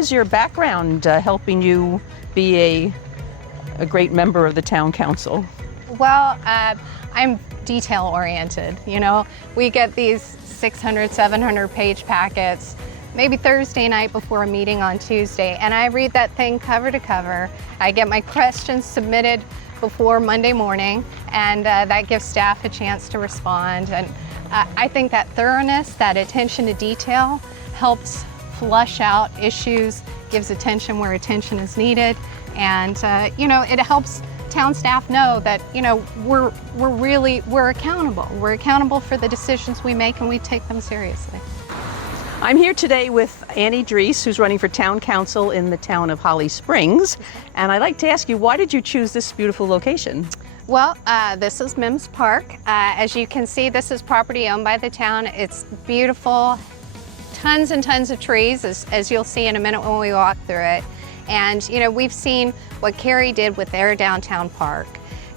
is your background helping you be a great member of the town council? Well, I'm detail oriented. You know, we get these 600, 700 page packets maybe Thursday night before a meeting on Tuesday, and I read that thing cover to cover. I get my questions submitted before Monday morning, and that gives staff a chance to respond. And I think that thoroughness, that attention to detail helps flush out issues, gives attention where attention is needed, and you know, it helps town staff know that, you know, we're accountable. We're accountable for the decisions we make, and we take them seriously. I'm here today with Annie Drees, who's running for town council in the town of Holly Springs. And I'd like to ask you, why did you choose this beautiful location? Well, this is Mims Park. As you can see, this is property owned by the town. It's beautiful, tons and tons of trees, as you'll see in a minute when we walk through it. And, you know, we've seen what Cary did with their downtown park.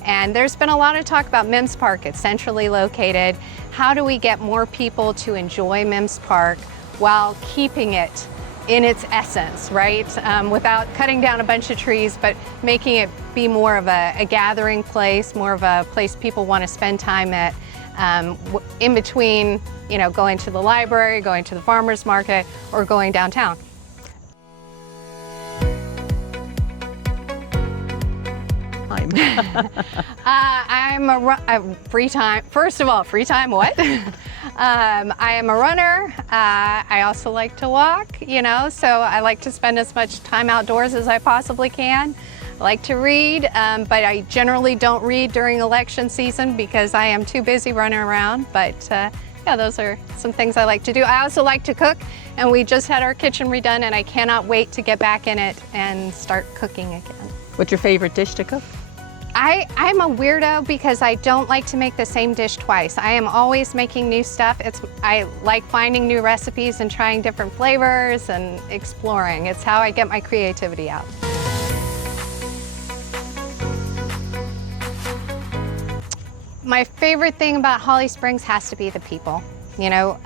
And there's been a lot of talk about Mims Park. It's centrally located. How do we get more people to enjoy Mims Park while keeping it in its essence, right? Without cutting down a bunch of trees, but making it be more of a gathering place, more of a place people want to spend time at, in between, you know, going to the library, going to the farmer's market, or going downtown. I'm a free time. First of all, free time what? I am a runner. I also like to walk, you know, so I like to spend as much time outdoors as I possibly can. I like to read, but I generally don't read during election season because I am too busy running around. But yeah, those are some things I like to do. I also like to cook, and we just had our kitchen redone, and I cannot wait to get back in it and start cooking again. What's your favorite dish to cook? I'm a weirdo because I don't like to make the same dish twice. I am always making new stuff. I like finding new recipes and trying different flavors and exploring. It's how I get my creativity out. My favorite thing about Holly Springs has to be the people. You know,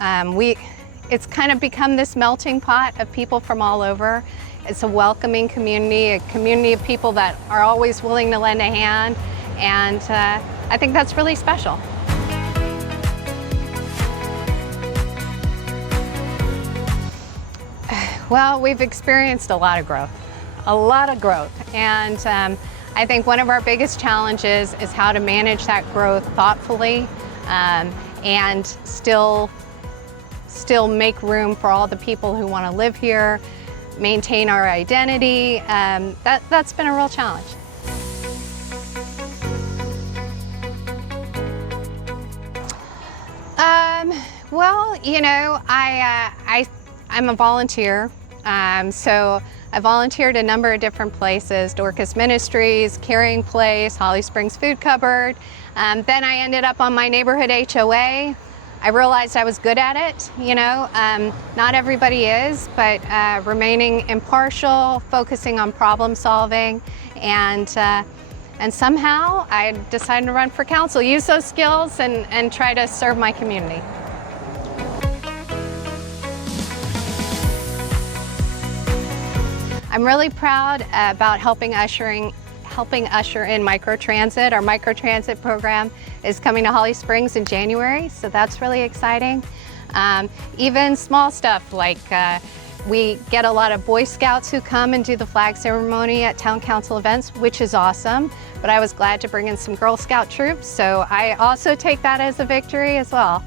it's kind of become this melting pot of people from all over. It's a welcoming community, a community of people that are always willing to lend a hand, and I think that's really special. Well, we've experienced a lot of growth, and I think one of our biggest challenges is how to manage that growth thoughtfully and still make room for all the people who want to live here, maintain our identity. That's been a real challenge. Well, you know, I'm a volunteer, so I volunteered a number of different places: Dorcas Ministries, Caring Place, Holly Springs Food Cupboard. Then I ended up on my neighborhood HOA. I realized I was good at it, you know. Not everybody is, but remaining impartial, focusing on problem solving, and somehow I decided to run for council, use those skills, and try to serve my community. I'm really proud about helping usher in microtransit. Our microtransit program is coming to Holly Springs in January, so that's really exciting. Even small stuff like we get a lot of Boy Scouts who come and do the flag ceremony at town council events, which is awesome, but I was glad to bring in some Girl Scout troops, so I also take that as a victory as well.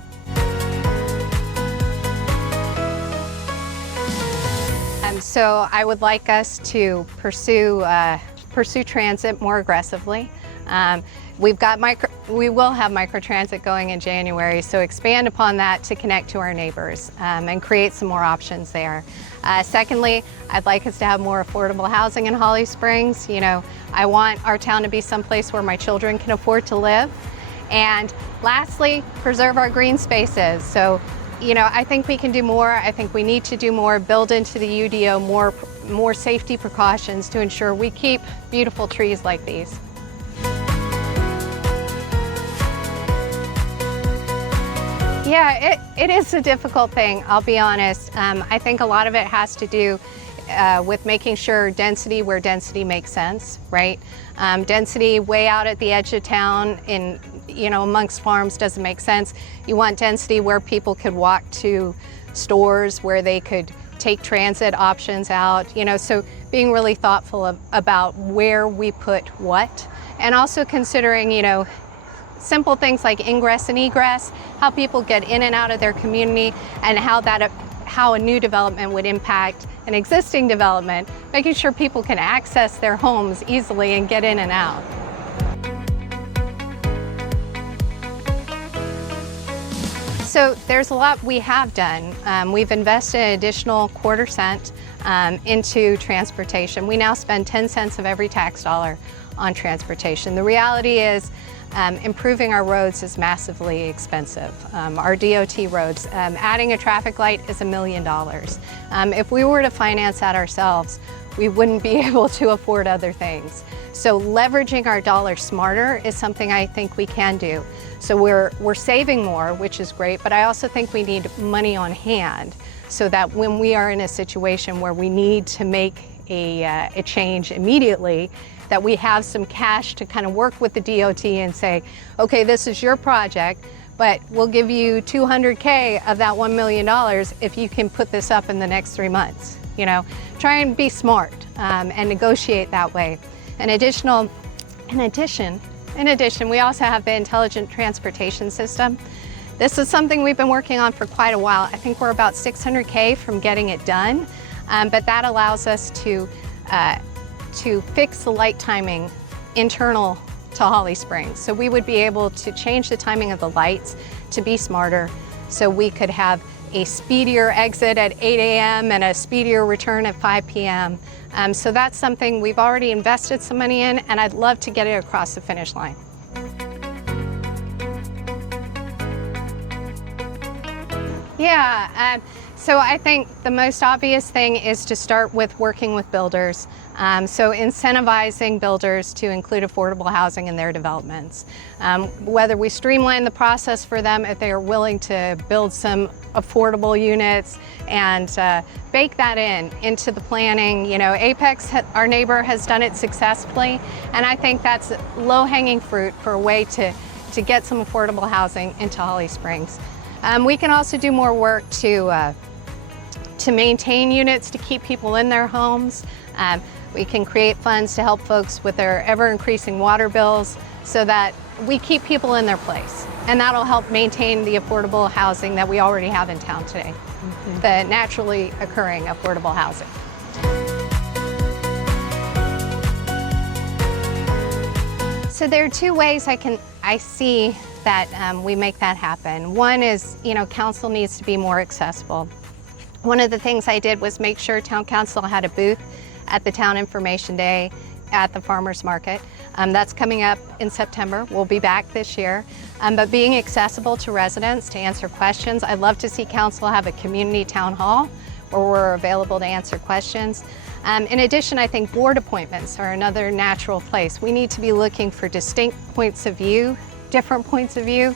So I would like us to pursue transit more aggressively. We will have microtransit going in January, so expand upon that to connect to our neighbors and create some more options there. Secondly, I'd like us to have more affordable housing in Holly Springs. You know, I want our town to be someplace where my children can afford to live. And lastly, preserve our green spaces. So, you know, I think we can do more. I think we need to do more, build into the UDO more safety precautions to ensure we keep beautiful trees like these. Yeah, it is a difficult thing, I'll be honest. I think a lot of it has to do with making sure density where density makes sense, right? Density way out at the edge of town in, amongst farms doesn't make sense. You want density where people could walk to stores, where they could take transit options out, so being really thoughtful about where we put what, and also considering, simple things like ingress and egress, how people get in and out of their community, and how a new development would impact an existing development, making sure people can access their homes easily and get in and out. So there's a lot we have done. We've invested an additional quarter-cent into transportation. We now spend 10 cents of every tax dollar on transportation. The reality is improving our roads is massively expensive. Our DOT roads, adding a traffic light is $1 million. If we were to finance that ourselves, we wouldn't be able to afford other things. So leveraging our dollars smarter is something I think we can do. So we're saving more, which is great, but I also think we need money on hand so that when we are in a situation where we need to make a change immediately, that we have some cash to kind of work with the DOT and say, okay, this is your project, but we'll give you $200K of that $1 million if you can put this up in the next 3 months. Try and be smart and negotiate that way. In addition, we also have the intelligent transportation system. This is something we've been working on for quite a while. I think we're about $600K from getting it done, but that allows us to fix the light timing internal to Holly Springs. So we would be able to change the timing of the lights to be smarter, so we could have a speedier exit at 8 a.m. and a speedier return at 5 p.m. So that's something we've already invested some money in, and I'd love to get it across the finish line. Yeah, so I think the most obvious thing is to start with working with builders. So incentivizing builders to include affordable housing in their developments. Whether we streamline the process for them, if they are willing to build some affordable units and bake that into the planning. Apex, our neighbor, has done it successfully, and I think that's low-hanging fruit for a way to get some affordable housing into Holly Springs. We can also do more work to maintain units, to keep people in their homes. We can create funds to help folks with their ever-increasing water bills so that we keep people in their place. And that'll help maintain the affordable housing that we already have in town today, the naturally occurring affordable housing. So there are two ways I see that we make that happen. One is, council needs to be more accessible. One of the things I did was make sure town council had a booth at the Town Information Day at the Farmers Market. That's coming up in September. We'll be back this year. But being accessible to residents to answer questions. I'd love to see council have a community town hall where we're available to answer questions. In addition, I think board appointments are another natural place. We need to be looking for distinct points of view, different points of view.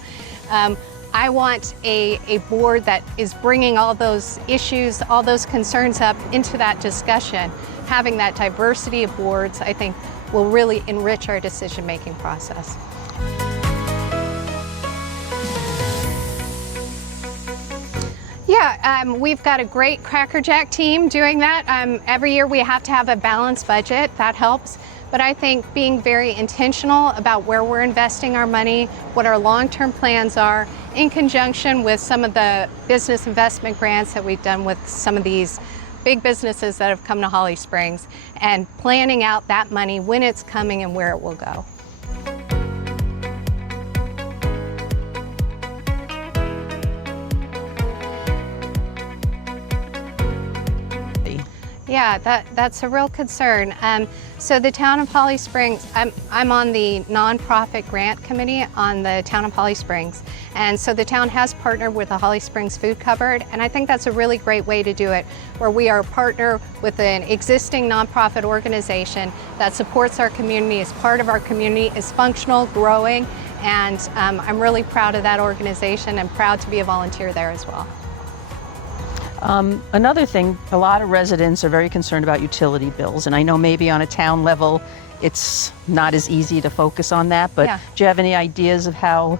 I want a board that is bringing all those issues, all those concerns up into that discussion. Having that diversity of boards, I think, will really enrich our decision-making process. Yeah, we've got a great Cracker Jack team doing that. Every year we have to have a balanced budget. That helps. But I think being very intentional about where we're investing our money, what our long-term plans are, in conjunction with some of the business investment grants that we've done with some of these big businesses that have come to Holly Springs, and planning out that money, when it's coming and where it will go. Yeah, that's a real concern. So the town of Holly Springs, I'm on the nonprofit grant committee on the town of Holly Springs. And so the town has partnered with the Holly Springs Food Cupboard, and I think that's a really great way to do it, where we are a partner with an existing nonprofit organization that supports our community, is part of our community, is functional, growing, and I'm really proud of that organization and proud to be a volunteer there as well. Another thing, a lot of residents are very concerned about utility bills, and I know maybe on a town level it's not as easy to focus on that, but Yeah. do you have any ideas of how,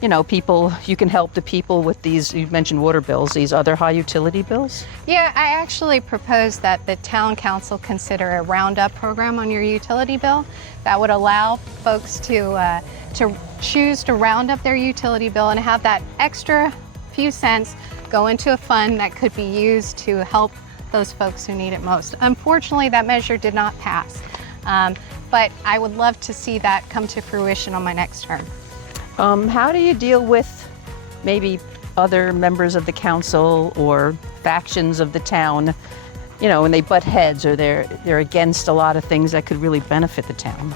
you can help the people with these, you mentioned water bills, these other high utility bills? Yeah, I actually propose that the town council consider a roundup program on your utility bill that would allow folks to choose to round up their utility bill and have that extra few cents go into a fund that could be used to help those folks who need it most. Unfortunately, that measure did not pass, but I would love to see that come to fruition on my next term. How do you deal with maybe other members of the council or factions of the town, when they butt heads or they're against a lot of things that could really benefit the town?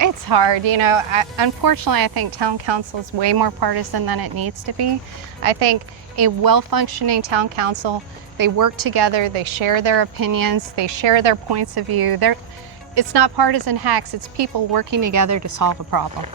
It's hard, unfortunately I think town council is way more partisan than it needs to be. I think a well-functioning town council, they work together, they share their opinions, they share their points of view. It's not partisan hacks, it's people working together to solve a problem.